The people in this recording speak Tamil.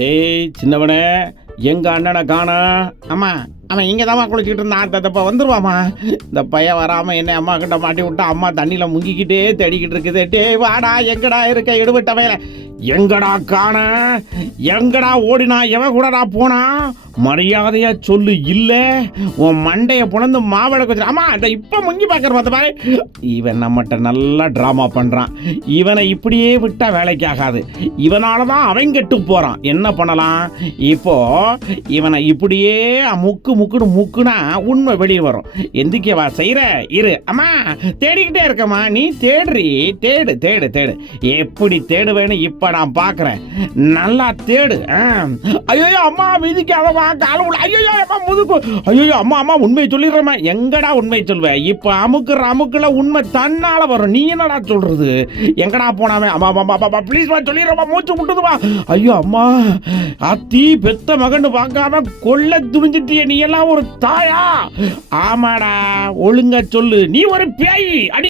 டேய் சின்னவனே, எங்க அண்ணனை காணா? அம்மா அவன் இங்கே தான் குளிச்சுக்கிட்டு இருந்தான். இப்போ வந்துருவாம்மா. இந்த பையன் வராமல் என்ன அம்மா கிட்ட மாட்டி விட்டா அம்மா தண்ணியில் முங்கிக்கிட்டே தேடிக்கிட்டு இருக்குது. டேய் வாடா, எங்கடா இருக்க எடுபட்ட வயல? எங்கடா காண? எங்கடா ஓடினா? எவன் கூடடா போனா? மரியாதையா சொல்லு, இல்ல உன் மண்டைய புணந்து மாவிளக்கு வச்சு. அம்மா இந்த இப்ப முங்கி பார்க்கற பார்த்த பாரு. இவன் நம்மகிட்ட நல்லா டிராமா பண்றான். இவனை இப்படியே விட்டா வேலைக்கு ஆகாது. இவனாலதான் அவன் கெட்டு போறான். என்ன பண்ணலாம் இப்போ? இவனை இப்படியே முக்குன்னு முக்குனா உண்மை வெளியே வரும். எந்திக்கவா செய்யற? இரு அம்மா, தேடிக்கிட்டே இருக்கம்மா. நீ தேடுறி, தேடு தேடு தேடு. எப்படி தேடுவேன்னு இப்ப நான் பாக்குறேன். நல்லா தேடு. ஐயோ அம்மா மிதிக்காதமா, கால ஐயோ அம்மா முதுக்கு. ஐயோ அம்மா அம்மா உண்மையை சொல்லிடுறமா. எங்கடா உண்மை சொல்வேன்? இப்ப அமுக்குல உண்மை தன்னால வரும். நீ என்னடா சொல்றது? எங்கடா போனாமே? அம்மா அம்மா அம்மா ப்ளீஸ் சொல்லிடுறமா, மூச்சு முட்டுதுவா. ஐயோ அம்மா, அத்தி பெத்த மகன்னு பார்க்காம கொல்ல துணிஞ்சிட்டிய. நீ எல்லாம் ஒரு தாயா? ஆமாடா, ஒழுங்கா சொல்லு. நீ ஒரு பேய். அடி